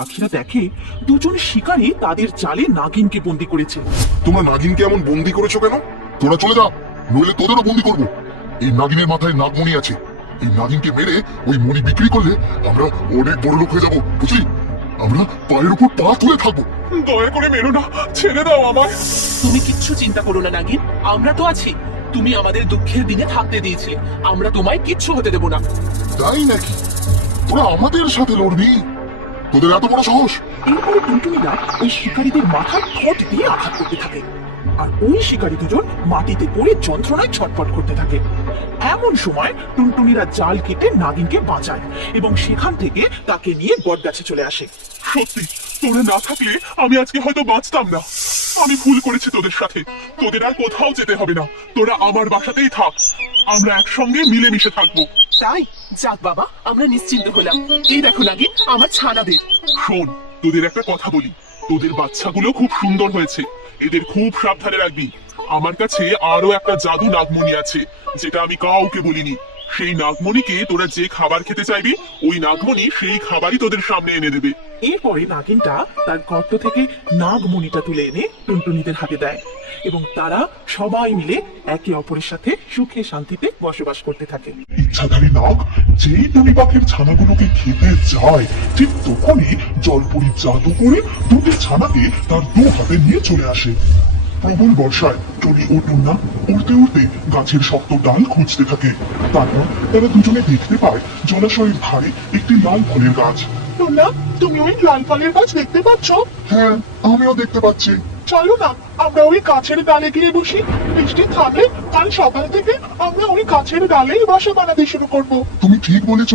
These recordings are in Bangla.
পাখিরা দেখে দুজন শিকারী তাদের জালে নাগিনকে বন্দি করেছে। তোমরা নাগিনকে এমন বন্দি করেছ কেন? তোরা চলে যা নইলে তোদেরও বন্দি করব। এই নাগিনের মাথায় নাগমণি আছে। এই নাগিনকে মেরে ওই মণি বিক্রি করলে আমরা অনেক বড় লোক হয়ে যাব বুঝলি? আমরা পায়ের উপর পা তুলে থাকব। দয়া করে মেরো না ছেড়ে দাও আমায়। তুমি কিচ্ছু চিন্তা করো না নাগিন। আমরা তো আছি। তুমি আমাদের দুঃখের দিনে থাকতে দিয়েছিলে। আমরা তোমায় কিচ্ছু হতে দেব না। তাই নাকি? তোরা আমাদের সাথে লড়বি? তোদের এত বড় সাহস? এরপরে টুনটুনিরা ওই শিকারীদের মাথায় ঠোঁট দিয়ে আঘাত করতে থাকে। আর ওই শিকারী দুজন মাটিতে পড়ে যন্ত্রণায় ছটফট করতে থাকে। এমন সময় টুনটুনিরা জাল কেটে নাগিনকে বাঁচায় এবং সেখান থেকে তাকে নিয়ে বটগাছে চলে আসে। সত্যি, তোরা না থাকলে আমি আজকে হয়তো বাঁচতাম না। আমি ভুল করেছি তোদের সাথে। তোদের আর কোথাও যেতে হবে না। তোরা আমার বাসাতেই থাক। আমরা একসঙ্গে মিলেমিশে থাকব। তাই, যাক বাবা, আমরা নিশ্চিন্ত হলাম। এই দেখো নাগিন, আমার ছানাদের। শোন, তোদের একটা কথা বলি। তোদের বাচ্চাগুলো খুব সুন্দর হয়েছে। এদের খুব সাবধানে রাখবি। আমার কাছে আরও একটা জাদু নাগমণি আছে, যেটা আমি কাউকে বলিনি। সেই নাগমণিকে তোরা যে খাবার খেতে চাইবি, ওই নাগমণি সেই খাবারই তোদের সামনে এনে দেবে। এরপরে নাগিনটা তার গর্ত থেকে নাগমণিটা তুলে এনে টুনটুনিদের হাতে দেয় এবং তারা সবাই মিলে একে অপরের সাথে সুখে শান্তিতে বসবাস করতে থাকে। ইচ্ছাধারী নাগ, যেই টুনি পাখির ছানাগুলোকে খেতে যায়, ঠিক তখনই জলপুরি জাদু করে দুটি ছানাকে তার দু হাতে নিয়ে চলে আসে। প্রবল বর্ষায় টনি ও টুন্না উড়তে উড়তে গাছের শক্ত ডাল খুঁজতে থাকে। তারপর তারা দুজনে দেখতে পায় জলাশয়ের ধারে একটি লাল ফলের গাছ। টুনা তুমি ওই লাল ফলের গাছ দেখতে পাচ্ছ? হ্যাঁ আমিও দেখতে পাচ্ছি। চলো না আমরা ওই গাছের ডালে গিয়ে বসি। বৃষ্টি থামলে কাল সকাল থেকে আমরা ওই গাছের ডালেই বাসা বানাতে শুরু করব। তুমি ঠিক বলেছ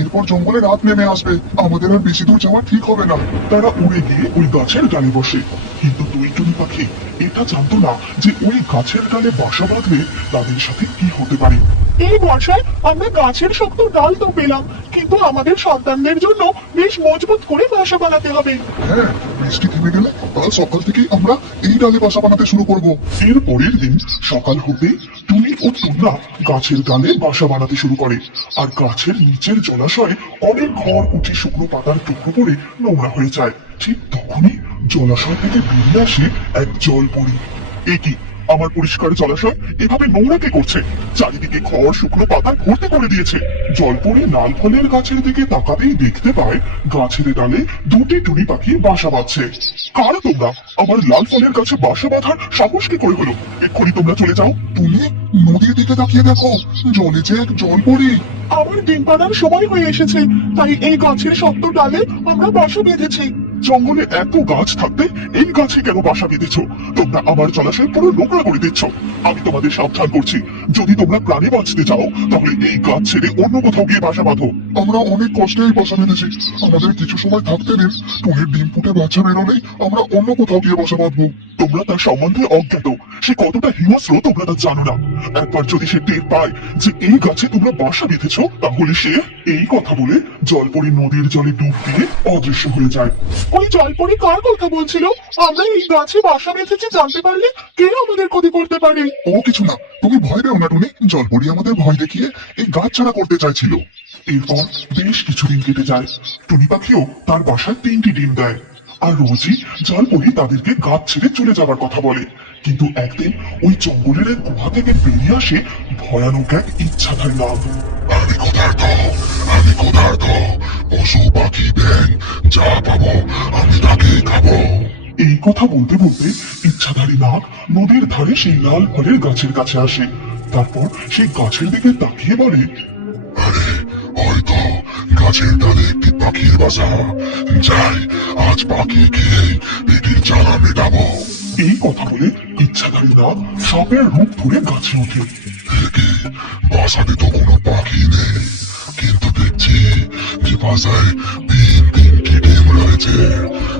এরপর জঙ্গলে রাত নেমে আসবে। আমাদের আর বেশি দূর যাওয়া ঠিক হবে না। তারা উড়ে গিয়ে ওই গাছের ডালে বসে। কিন্তু দুই টুনি পাখি এটা জানতো না যে ওই গাছের ডালে বাসা বাঁধলে তাদের সাথে কি হতে পারে। এই বর্ষায় আমরা গাছের শক্ত ডাল তো পেলাম, কিন্তু আমাদের সন্তানদের জন্য বেশ মজবুত করে বাসা বানাতে হবে। হ্যাঁ বৃষ্টি থেমে গেলে কাল সকাল থেকেই আমরা এই ডালে বাসা বানাতে শুরু করব। এর পরের দিন সকাল হতেই টুনি ও টুন্না গাছের ডালে বাসা বানাতে শুরু করে। আর গাছের নিচের জলাশয়ে অনেক ঘর উঠে শুকনো পাতার টুকরো পড়ে নোংরা হয়ে যায়। ঠিক তখনই জলাশয় থেকে বেরিয়ে আসে এক জল পরি কি? আমার পরিষ্কার জলাশয় এভাবে নোংরা কে করছে? চারিদিকে খড় শুকনো পাতা ভর্তি করে দিয়েছে। জল পড়ে লাল ফলের গাছের দিকে তাকাতেই দেখতে পায়, গাছের ডালে দুটি টুনি পাখি বাসা বাঁধছে। কার তোমরা? আমার লাল ফলের গাছে বাসা বাঁধার সাহস কি করে হলো? এক্ষুনি তোমরা চলে যাও। তুমি নদীর দিকে তাকিয়ে দেখো। জলে যে এক জল পড়ি। আমার ডিম পাড়ার সময় হয়ে এসেছে, তাই এই গাছের শক্ত ডালে আমরা বাসা বেঁধেছি। জঙ্গলে এত গাছ থাকতে এই গাছে কেন বাসা বেঁধেছ? তোমরা আমার জলাশয় পুরো নোংরা করে দিচ্ছ। আমি তোমাদের সাবধান করছি। যদি তোমরা প্রাণে বাঁচতে চাও তাহলে এই গাছ ছেড়ে অন্য কোথাও গিয়ে বাসা বাঁধো। আমরা অনেক কষ্টে এই বাসা বেঁধেছি। আমাদের কিছু সময় থাকতে দিন। টুনির ডিম ফুটে বাচ্চা বেরোলেই আমরা অন্য কোথাও গিয়ে বাসা বাঁধবো। তোমরা তার সম্বন্ধে অজ্ঞাত। সে কতটা হিংস্র তোমরা তা জানো না। একবার যদি সে টের পায় যে এই গাছে তোমরা বাসা বেঁধেছ তাহলে সে এই কথা বলে জলপরি নদীর জলে ডুব দিয়ে অদৃশ্য হয়ে যায়। ওই জলপরি কার কথা বলছিল? আমরা এই গাছে বাসা বেঁধেছি জানতে পারলে কে আমাদের ক্ষতি করতে পারে? ও কিছু না তুমি ভয় পেও না টুনি জলপরি আমাদের ভয় দেখিয়ে এই গাছ ছাড়া করতে চাইছিল। এরপর বেশ কিছুদিন কেটে যায়। টুনি পাখিও তার বাসায় তিনটি ডিম দেয়। আর রোজই জলপরি তাদেরকে গাছ ছেড়ে চলে যাবার কথা বলে। কিন্তু একদিন ওই জঙ্গলের এক গুহা থেকে বেরিয়ে আসে ভয়ানক এক ইচ্ছাধারী নাগ। আমি ক্ষুধার্ত আমি ক্ষুধার্ত। পশু পাখি ব্যাং যা পাবো আমি তাকেই খাব। এই কথা বলতে বলতে ইচ্ছাধারী নাগ নদীর ধারে সেই লাল ফলের গাছের কাছে আসে। তারপর সেই গাছের দিকে তাকিয়ে বলে, আরে, হয়তো গাছের ডালে একটি পাখির বাসা। যাই, আজ পাখি খেয়ে পেটের জ্বালা মেটাবো। এই কথা বলে নাগ সাপের রূপ ধরে গাছে ওঠে বাসাতে তো কোনো পাখি নেই। কিন্তু দেখছি যে বাসায় তিন তিনটি ডিম রয়েছে।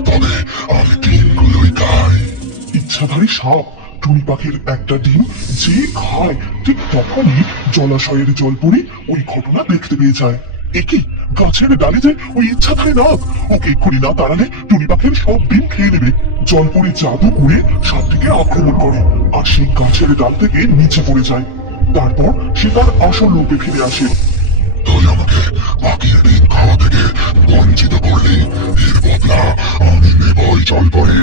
তবে আমি ডিমগুলোই খাই। ইচ্ছাধারী সাপ টুনি পাখির একটা ডিম যে খায়, ঠিক তখনই জলাশয়ের জল পড়ে ওই ঘটনা দেখতে পেয়ে যায়। একই গাছের ডালে যে ওই ইচ্ছাধারী নাগ ওকে এক্ষুনি না তাড়ালে টুনি পাখির সব ডিম খেয়ে নেবে। জল পড়ে জাদু করে সাপটিকে আক্রমণ করে, আর সেই গাছের ডাল থেকে নিচে পড়ে যায়। তারপর সে তার আসল রূপে ফিরে আসে। তুই আমাকে পাখির ডিম খাওয়া থেকে বঞ্চিত করলি। এর বদলা জলপরি।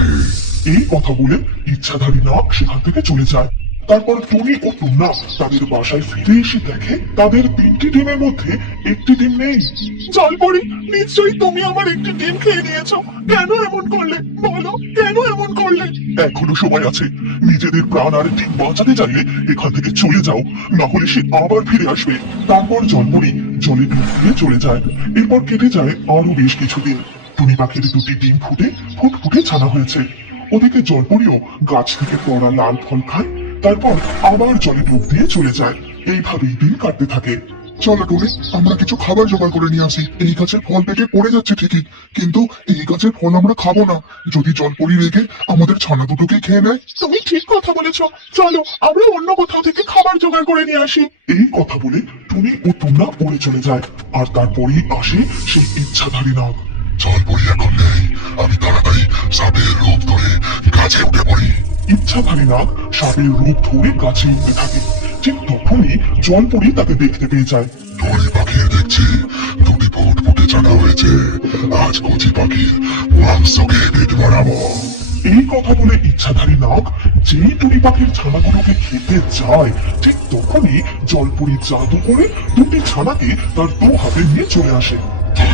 এই কথা বলে ইচ্ছাধারী নাগ সেখান থেকে চলে যায়। তারপর টুনি ও টুন্না তাদের বাসায় ফিরে এসে দেখে তাদের তিনটি ডিমের মধ্যে একটি ডিম নেই। জলপরি নিশ্চয়ই তুমি আমার একটি ডিম খেয়ে নিয়েছো। কেন এমন করলে? বলো, কেন এমন করলে? এখনও সময় আছে। নিজেদের প্রাণ আর ডিম বাঁচাতে চাইলে এখান থেকে চলে যাও, না হলে সে আবার ফিরে আসবে। তারপর জন্মনি জলে ডুব দিয়ে চলে যায়। এরপর কেটে যায় আরও বেশ কিছুদিন। টুনি পাখির দুটি ডিম ফুটে ফুট ফুটে ছানা হয়েছে। ওদিকে জলপরিও গাছ থেকে পড়া লাল ফল খায়, তারপর আবার জলে ডুব দিয়ে চলে যায়। এইভাবেই দিন কাটতে থাকে। চলো টুনি, আমরা কিছু খাবার জোগাড় করে নিয়ে আসি। এই গাছের ফল পেকে পড়ে যাচ্ছে ঠিকই, কিন্তু এই গাছের ফল আমরা খাব না। যদি জলপরি রেখে আমাদের ছানা দুটোকে খেয়ে নেয়? তুমি ঠিক কথা বলেছ। চলো, আমরা অন্য কোথাও থেকে খাবার জোগাড় করে নিয়ে আসি। এই কথা বলে টুনি ও টুনা উড়ে চলে যায়, আর তারপরেই আসে সেই ইচ্ছাধারী নাগ। জলপরি এখন নেই। আমি তাড়াতাড়ি সাপের রূপ ধরে গাছে উঠে পড়ি। ইচ্ছাধারী নাগ সাপের রূপ ধরে গাছে উঠতে থাকে। ঠিক তখনই জলপরি তাকে দেখতে পেয়ে যায়। টুনি পাখির দেখছি দুটি ফুট ফুটে জানা হয়েছে। আজ কচি পাখির মাংসকে পেট বাড়াবো। এই কথা বলে ইচ্ছাধারী নাগ যেই টুনি পাখির ছানাগুলোকে খেতে যায় ঠিক তখনই জলপুরি জাদু করে দুটি ছানাকে তার দু হাতে নিয়ে চলে আসে। তুই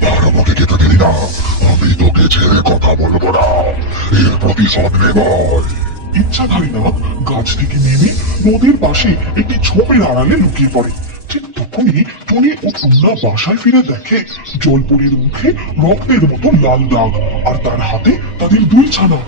দিলি না আমি তোকে ছেড়ে কথা বলব না। এর প্রতিশোধ গাছ থেকে নেমে নদীর পাশে একটি ছোপের আড়ালে লুকিয়ে পড়ে। ঠিক তখনই টুনি ও টুন্না বাসায় ফিরে দেখে জলপুরের মুখে রক্তের মতো লাল দাগ, আর তার হাতে তাদের দুই ছানা।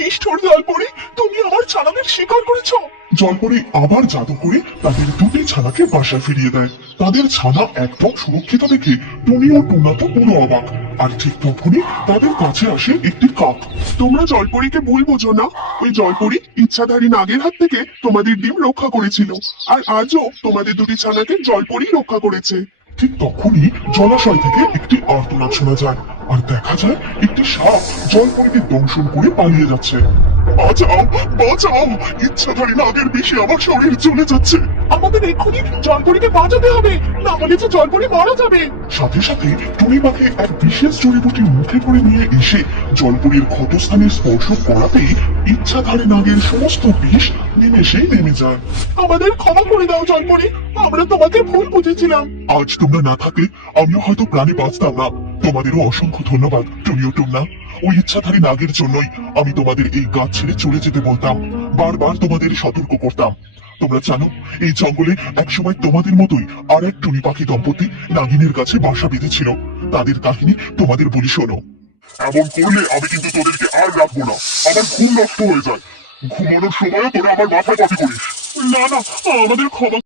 নিষ্ঠুর জলপরি তুমি আমার ছানাদের শিকার করেছ। জলপরি আবার জাদু করে তাদের দুটি ছানাকে বাসায় ফিরিয়ে দেয়। তাদের ছানা একদম সুরক্ষিত দেখে টুনি ও টুনা তো পুরো অবাক। আর ঠিক তখনই তাদের কাছে আসে একটি কাক। তোমরা জলপরীকে ভুল বোঝো না। ওই জলপরি ইচ্ছাধারী নাগের হাত থেকে তোমাদের ডিম রক্ষা করেছিল। আর আজও তোমাদের দুটি ছানাকে জলপরি রক্ষা করেছে। ঠিক তখনই জলাশয় থেকে একটি আর্তনাদ শোনা যায়। আর দেখা যায় একটি সাপ জলপরিকে দংশন করে পালিয়ে যাচ্ছে। বাঁচাও বাঁচাও ইচ্ছাধারী নাগের বিষে আমার শরীর চলে যাচ্ছে। আমাদের এক্ষুনি জলপরীকে বাঁচাতে হবে না হলে যে জলপরি মারা যাবে। সাথে সাথে টুনি পাখি এক বিশেষ জড়িবুটি মুখে করে নিয়ে এসে জলপুরীর ক্ষতস্থানে স্পর্শ করাতেই ইচ্ছাধারী নাগের সমস্ত বিষ নিমেষেই নেমে যায়। আমাদের ক্ষমা করে দাও জলপরি আমরা তোমাকে ভুল বুঝেছিলাম। আজ তোমরা না থাকলে আমিও হয়তো প্রাণে বাঁচতাম না। তোমাদেরও অসংখ্য ধন্যবাদ টুনিও টুমনা ওই ইচ্ছাধারী নাগের জন্যই আমি তোমাদের এই গাছ ছেড়ে চলে যেতে বলতাম। বারবার তোমাদের সতর্ক করতাম। তোমরা জানো এই জঙ্গলে একসময় তোমাদের মতোই আর এক টুনি পাখি দম্পতি নাগিনের কাছে বাসা বেঁধেছিল। তাদের কাহিনী তোমাদের বলি শোনো। এমন করলে আমি কিন্তু তোদেরকে আর রাখব না। আমার ঘুম নষ্ট হয়ে যায়। ঘুমানোর সময়ও তোরা আমার মাথায় কপি করিস। না না আমাদের ক্ষমা